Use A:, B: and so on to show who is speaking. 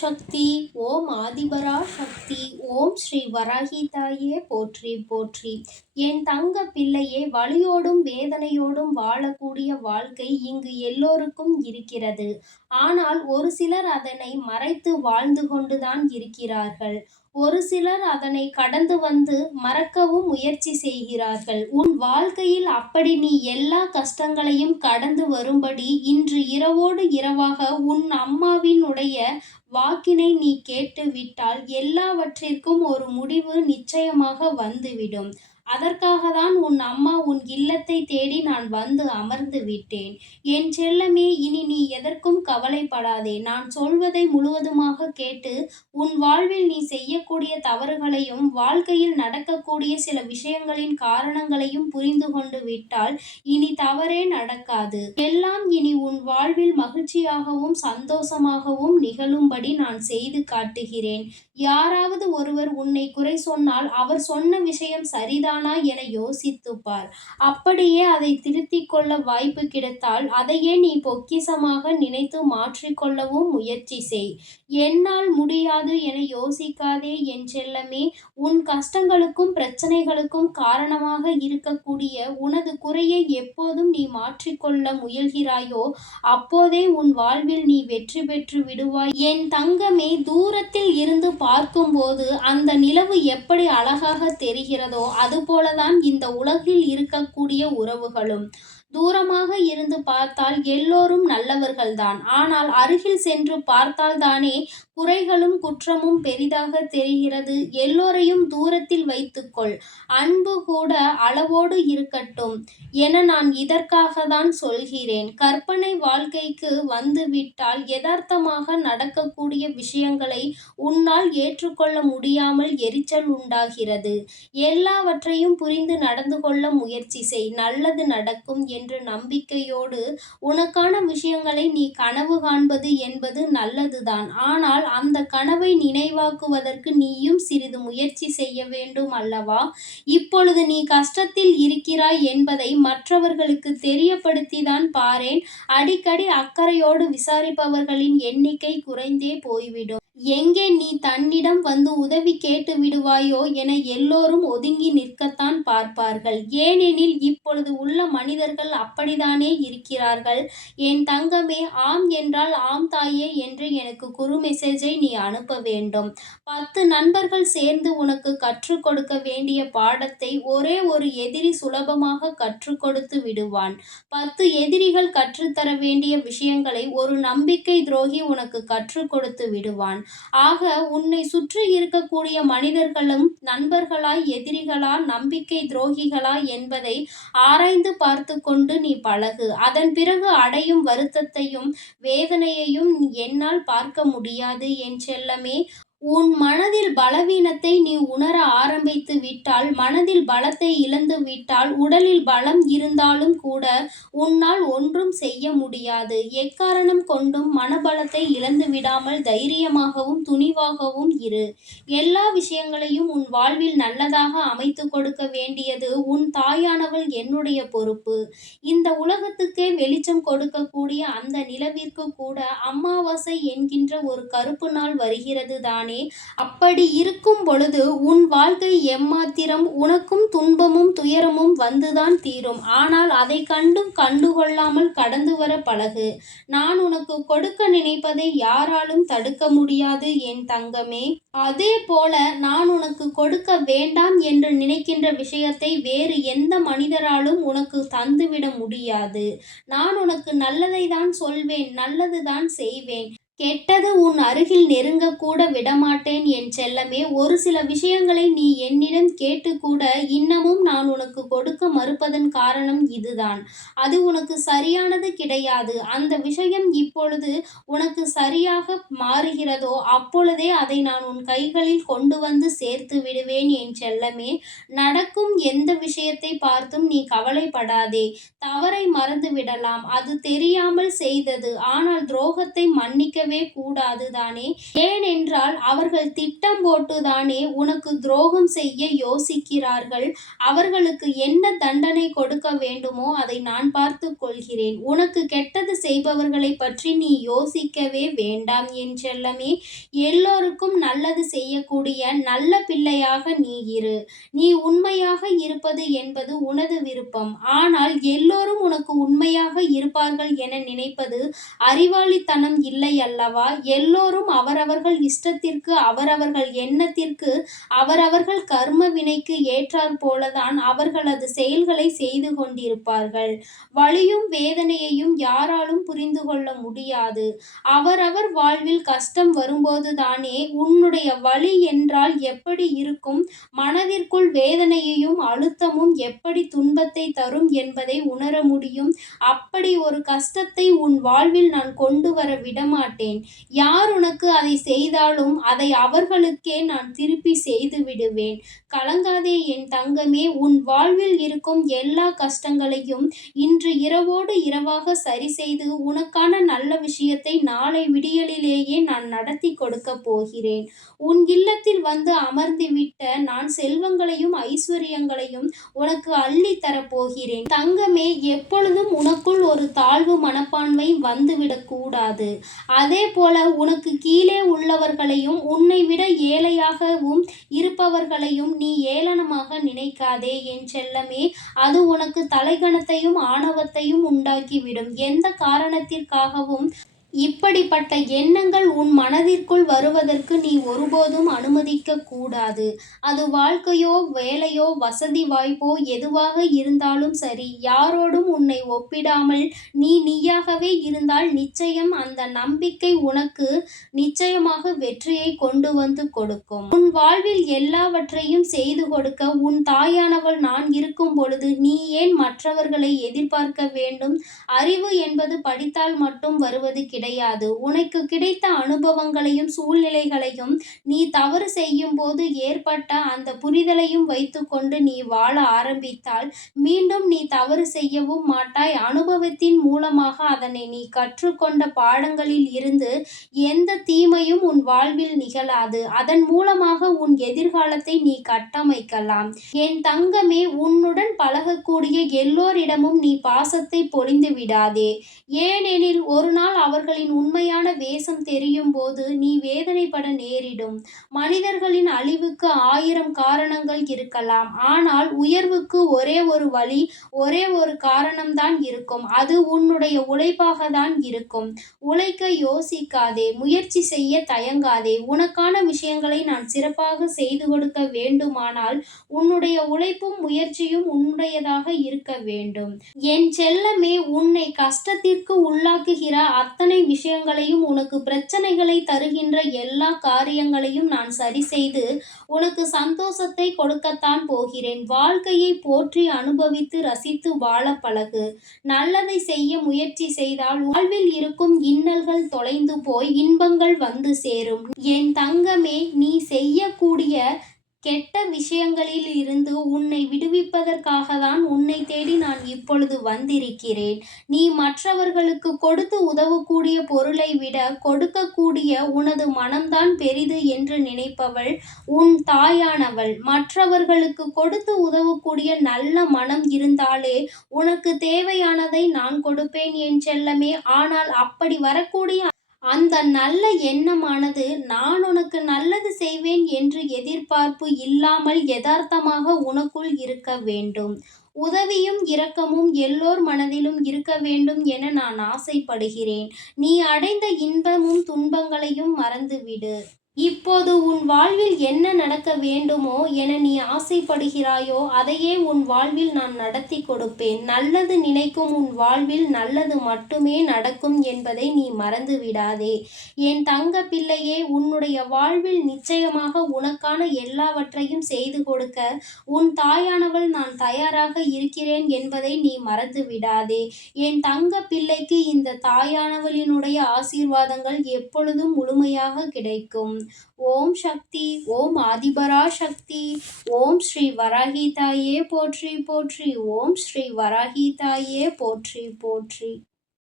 A: சக்தி ஓம் ஆதிபரா சக்தி ஓம் ஸ்ரீ வராகிதாயே போற்றி போற்றி. என் தங்க பிள்ளையே வலியோடும் வேதனையோடும் வாழக்கூடிய வாழ்க்கை இங்கு எல்லோருக்கும் இருக்கிறது. ஆனால் ஒரு சிலர் அதனை மறைத்து வாழ்ந்து கொண்டுதான் இருக்கிறார்கள். ஒரு சிலர் அதனை கடந்து வந்து மறக்கவும் முயற்சி செய்கிறார்கள். உன் வாழ்க்கையில் அப்படி நீ எல்லா கஷ்டங்களையும் கடந்து வரும்படி இன்று இரவோடு இரவாக உன் அம்மாவினுடைய வாக்கினை நீ கேட்டு விட்டால் எல்லாவற்றிற்கும் ஒரு முடிவு நிச்சயமாக வந்துவிடும். அதற்காக தான் உன் அம்மா உன் இல்லத்தை தேடி நான் வந்து அமர்ந்து விட்டேன். என் செல்லமே இனி நீ எதற்கும் கவலைப்படாதே. நான் சொல்வதை முழுவதுமாக கேட்டு உன் வாழ்வில் நீ செய்யக்கூடிய தவறுகளையும் வாழ்க்கையில் நடக்கக்கூடிய சில விஷயங்களின் காரணங்களையும் புரிந்து கொண்டு விட்டால் இனி தவறே நடக்காது. எல்லாம் இனி உன் வாழ்வில் மகிழ்ச்சியாகவும் சந்தோஷமாகவும் நிகழும்படி நான் செய்து காட்டுகிறேன். யாராவது ஒருவர் உன்னை குறை சொன்னால் அவர் சொன்ன விஷயம் சரிதான் என யோசித்து பார் அப்படியே அதை திருத்திக் கொள்ள வாய்ப்பு கிடைத்தால் அதையே நீ பொக்கிசமாக நினைத்து மாற்றிக்கொள்ளவும் முயற்சி செய். என்னால் முடியாது என யோசிக்காதே என் செல்லமே உன் கஷ்டங்களுக்கும் பிரச்சனைகளுக்கும் காரணமாக இருக்கக்கூடிய உனது குறையை எப்போதும் நீ மாற்றிக்கொள்ள முயல்கிறாயோ அப்போதே உன் வாழ்வில் நீ வெற்றி பெற்று விடுவாய். என் தங்கமே தூரத்தில் இருந்து பார்க்கும்போது அந்த நிலவு எப்படி அழகாக தெரிகிறதோ அது அதுபோலதான் இந்த உலகில் இருக்கக்கூடிய உறவுகளும். தூரமாக இருந்து பார்த்தால் எல்லோரும் நல்லவர்கள்தான். ஆனால் அருகில் சென்று பார்த்தால்தானே குறைகளும் குற்றமும் பெரிதாக தெரிகிறது. எல்லோரையும் தூரத்தில் வைத்துக்கொள். அன்பு கூட அளவோடு இருக்கட்டும் என நான் இதற்காக தான் சொல்கிறேன். கற்பனை வாழ்க்கைக்கு வந்துவிட்டால் யதார்த்தமாக நடக்கக்கூடிய விஷயங்களை உன்னால் ஏற்றுக்கொள்ள முடியாமல் எரிச்சல் உண்டாகிறது. எல்லாவற்றையும் புரிந்து நடந்து கொள்ள முயற்சி செய். நல்லது நடக்கும் என்ற நம்பிக்கையோடு உனக்கான விஷயங்களை நீ கனவு காண்பது என்பது நல்லதுதான். ஆனால் அந்த கனவை நினைவாக்குவதற்கு நீயும் சிறிது முயற்சி செய்ய வேண்டும் அல்லவா? இப்பொழுது நீ கஷ்டத்தில் இருக்கிறாய் என்பதை மற்றவர்களுக்கு தெரியப்படுத்திதான் பாரேன். அடிக்கடி அக்கறையோடு விசாரிப்பவர்களின் எண்ணிக்கை குறைந்தே போய்விடும். எங்கே நீ தன்னிடம் வந்து உதவி கேட்டு விடுவாயோ என எல்லோரும் ஒதுங்கி நிற்கத்தான் பார்ப்பார்கள். ஏனெனில் இப்பொழுது உள்ள மனிதர்கள் அப்படித்தானே இருக்கிறார்கள். என் தங்கமே ஆம் என்றால் ஆம் தாயே என்று எனக்கு குறு மெசேஜை நீ அனுப்ப வேண்டும். பத்து நண்பர்கள் சேர்ந்து உனக்கு கற்றுக் கொடுக்க வேண்டிய பாடத்தை ஒரே ஒரு எதிரி சுலபமாக கற்றுக் கொடுத்து விடுவான். பத்து எதிரிகள் கற்றுத்தர வேண்டிய விஷயங்களை ஒரு நம்பிக்கை துரோகி உனக்கு கற்றுக் கொடுத்து விடுவான். ஆக உன்னை சுற்றி இருக்கக்கூடிய மனிதர்களும் நண்பர்களாய் எதிரிகளா நம்பிக்கை துரோகிகளா என்பதை ஆராய்ந்து பார்த்து கொண்டு நீ பழகு. அதன் பிறகு அடையும் வருத்தத்தையும் வேதனையையும் என்னால் பார்க்க முடியாது. என் செல்லமே உன் மனதில் பலவீனத்தை நீ உணர ஆரம்பித்து விட்டால் மனதில் பலத்தை இழந்து விட்டால் உடலில் பலம் இருந்தாலும் கூட உன்னால் ஒன்றும் செய்ய முடியாது. எக்காரணம் கொண்டும் மனபலத்தை இழந்து விடாமல் தைரியமாகவும் துணிவாகவும் இரு. எல்லா விஷயங்களையும் உன் வாழ்வில் நல்லதாக அமைத்து கொடுக்க வேண்டியது உன் தாயானவள் என்னுடைய பொறுப்பு. இந்த உலகத்துக்கே வெளிச்சம் கொடுக்கக்கூடிய அந்த நிலவிற்கு கூட அமாவாசை என்கின்ற ஒரு கருப்பு நாள் வருகிறது தானே. தானே அப்படி இருக்கும் பொழுது உன் வாழ்க்கை எம்மாத்திரம் உனக்கும் துன்பமும் துயரமும் வந்துதான் தீரும். ஆனால் அதை கண்டும் கண்டுகொள்ளாமல் கடந்து வர பழகு. நான் உனக்கு கொடுக்க நினைப்பதை யாராலும் தடுக்க முடியாது என் தங்கமே. அதே போல நான் உனக்கு கொடுக்க வேண்டாம் என்று நினைக்கின்ற விஷயத்தை வேறு எந்த மனிதராலும் உனக்கு தந்துவிட முடியாது. நான் உனக்கு நல்லதை தான் சொல்வேன் நல்லது தான் செய்வேன். கெட்டது உன் அருகில் நெருங்கக்கூட விடமாட்டேன் என் செல்லமே. ஒரு சில விஷயங்களை நீ என்னிடம் கேட்டுக்கூட இன்னமும் நான் உனக்கு கொடுக்க மறுப்பதன் காரணம் இதுதான். அது உனக்கு சரியானது கிடையாது. அந்த விஷயம் இப்பொழுது உனக்கு சரியாக மாறுகிறதோ அப்பொழுதே அதை நான் உன் கைகளில் கொண்டு வந்து சேர்த்து விடுவேன் என் செல்லமே. நடக்கும் எந்த விஷயத்தை பார்த்தும் நீ கவலைப்படாதே. தவறை மறந்து விடலாம் அது தெரியாமல் செய்தது. ஆனால் துரோகத்தை மன்னிக்க யோசிக்கவே கூடாது தானே ஏனென்றால் அவர்கள் திட்டம் போட்டுதானே உனக்கு துரோகம் செய்ய யோசிக்கிறார்கள். அவர்களுக்கு என்ன தண்டனை கொடுக்க வேண்டுமோ அதை நான் பார்த்து கொள்கிறேன். உனக்கு கெட்டது செய்பவர்களை பற்றி நீ யோசிக்கவே வேண்டாம் என் செல்லமே. எல்லோருக்கும் நல்லது செய்யக்கூடிய நல்ல பிள்ளையாக நீ இரு. நீ உண்மையாக இருப்பது என்பது உனது விருப்பம். ஆனால் எல்லோரும் உனக்கு உண்மையாக இருப்பார்கள் என நினைப்பது அறிவாளித்தனம் இல்லை அல்லவா? எல்லோரும் அவரவர்கள் இஷ்டத்திற்கு அவரவர்கள் எண்ணத்திற்கு அவரவர்கள் கர்ம வினைக்கு ஏற்றாற் போலதான் அவர்களது செயல்களை செய்து கொண்டிருப்பார்கள். வழியும் வேதனையையும் யாராலும் புரிந்து கொள்ள முடியாது. அவரவர் வாழ்வில் கஷ்டம் வரும்போதுதானே உன்னுடைய வலி என்றால் எப்படி இருக்கும்? மனதிற்குள் வேதனையையும் அழுத்தமும் எப்படி துன்பத்தை தரும் என்பதை உணர முடியும். அப்படி ஒரு கஷ்டத்தை உன் வாழ்வில் நான் கொண்டு வர விடமாட்டேன். யார் உனக்கு அதை செய்தாலும் அதை அவர்களுக்கே நான் திருப்பி செய்து விடுவேன் கலங்காதே என் தங்கமே உன் வாழ்வில் இருக்கும் எல்லா கஷ்டங்களையும் இன்று இரவோடு இரவாக சரி செய்து உனக்கான நல்ல விஷயத்தை நாளை விடியலிலேயே நான் நடத்தி கொடுக்க போகிறேன். உன் இல்லத்தில் வந்து அமர்ந்துவிட்ட நான் செல்வங்களையும் ஐஸ்வர்யங்களையும் உனக்கு அள்ளி தரப்போகிறேன் தங்கமே எப்பொழுதும் உனக்குள் ஒரு தாழ்வு மனப்பான்மை வந்துவிடக்கூடாது அது அதே போல உனக்கு கீழே உள்ளவர்களையும் உன்னை விட ஏழையாகவும் இருப்பவர்களையும் நீ ஏளனமாக நினைக்காதே என் செல்லமே. அது உனக்கு தலைகணத்தையும் ஆணவத்தையும் உண்டாக்கிவிடும். எந்த காரணத்திற்காகவும் இப்படிப்பட்ட எண்ணங்கள் உன் மனதிற்குள் வருவதற்கு நீ ஒருபோதும் அனுமதிக்க கூடாது அது வாழ்க்கையோ வேலையோ வசதி வாய்ப்போ எதுவாக இருந்தாலும் சரி யாரோடும் உன்னை ஒப்பிடாமல் நீ நீயாகவே இருந்தால் நிச்சயம் அந்த நம்பிக்கை உனக்கு நிச்சயமாக வெற்றியை கொண்டு வந்து கொடுக்கும். உன் வாழ்வில் எல்லாவற்றையும் செய்து கொடுக்க உன் தாயானவள் நான் இருக்கும் பொழுது நீ ஏன் மற்றவர்களை எதிர்பார்க்க வேண்டும்? அறிவு என்பது படித்தால் மட்டும் வருவது கிடையாது கிடையாது. உனக்கு கிடைத்த அனுபவங்களையும் சூழ்நிலைகளையும் நீ தவறு செய்யும் போது ஏற்பட்ட அந்த புரிதலையும் வைத்துக்கொண்டு நீ வாழ ஆரம்பித்தால் மீண்டும் நீ தவறு செய்யவும் மாட்டாய். அனுபவத்தின் மூலமாக அதனை நீ கற்றுக்கொண்ட பாடங்களில் இருந்து எந்த தீமையும் உன் வாழ்வில் நிகழாது. அதன் மூலமாக உன் எதிர்காலத்தை நீ கட்டமைக்கலாம். என் தங்கமே உன்னுடன் பழகக்கூடிய எல்லோரிடமும் நீ பாசத்தை பொழிந்து விடாதே. ஏனெனில் ஒரு நாள் அவர்கள் அவர்களின் உண்மையான வேஷம் தெரியும் போது நீ வேதனைப்பட நேரிடும். மனிதர்களின் அழிவுக்கு ஆயிரம் காரணங்கள் இருக்கலாம். ஆனால் உயர்வுக்கு ஒரே ஒரு வழி ஒரே ஒரு காரணம்தான் இருக்கும். அது உன்னுடைய உழைப்பாக தான் இருக்கும். உழைக்க யோசிக்காதே முயற்சி செய்ய தயங்காதே. உனக்கான விஷயங்களை நான் சிறப்பாக செய்து கொடுக்க வேண்டுமானால் உன்னுடைய உழைப்பும் முயற்சியும் உன்னுடையதாக இருக்க வேண்டும். என் செல்லமே உன்னை கஷ்டத்திற்கு உள்ளாக்குகிற அத்தனை விஷயங்களையும் உனக்கு பிரச்சனைகளை தருகின்ற எல்லா காரியங்களையும் நான் சரி செய்து உனக்கு சந்தோஷத்தை கொடுக்கத்தான் போகிறேன். வாழ்க்கையை போற்றி அனுபவித்து ரசித்து வாழ பழகு. நல்லதை செய்ய முயற்சி செய்தால் வாழ்வில் இருக்கும் இன்னல்கள் தொலைந்து போய் இன்பங்கள் வந்து சேரும். என் தங்கமே நீ செய்யக்கூடிய கெட்ட விஷயங்களில் இருந்து உன்னை விடுவிப்பதற்காக தான் உன்னை தேடி நான் இப்பொழுது வந்திருக்கிறேன். நீ மற்றவர்களுக்கு கொடுத்து உதவக்கூடிய பொருளை விட கொடுக்கக்கூடிய உனது மனம்தான் பெரிது என்று நினைப்பவள் உன் தாயானவள். மற்றவர்களுக்கு கொடுத்து உதவக்கூடிய நல்ல மனம் இருந்தாலே உனக்கு தேவையானதை நான் கொடுப்பேன் என் செல்லமே. ஆனால் அப்படி வரக்கூடிய அந்த நல்ல எண்ணமானது நான் உனக்கு நல்லது செய்வேன் என்று எதிர்பார்ப்பு இல்லாமல் யதார்த்தமாக உனக்குள் இருக்க வேண்டும். உதவியும் இரக்கமும் எல்லோர் மனதிலும் இருக்க வேண்டும் என நான் ஆசைப்படுகிறேன். நீ அடைந்த இன்பமும் துன்பங்களையும் மறந்துவிடு. இப்போது உன் வாழ்வில் என்ன நடக்க வேண்டுமோ என நீ ஆசைப்படுகிறாயோ அதையே உன் வாழ்வில் நான் நடத்தி கொடுப்பேன். நல்லது நினைக்கும் உன் வாழ்வில் நல்லது மட்டுமே நடக்கும் என்பதை நீ மறந்து விடாதே. என் தங்க பிள்ளையே உன்னுடைய வாழ்வில் நிச்சயமாக உனக்கான எல்லாவற்றையும் செய்து கொடுக்க உன் தாயானவள் நான் தயாராக இருக்கிறேன் என்பதை நீ மறந்து விடாதே. என் தங்க பிள்ளைக்கு இந்த தாயானவளினுடைய ஆசீர்வாதங்கள் எப்பொழுதும் முழுமையாக கிடைக்கும். ஓம் சக்தி ஓம் ஆதிபரா சக்தி ஓம் ஸ்ரீ வராகி தாயே போற்றி போற்றி ஓம் ஸ்ரீ வராகி தாயே போற்றி போற்றி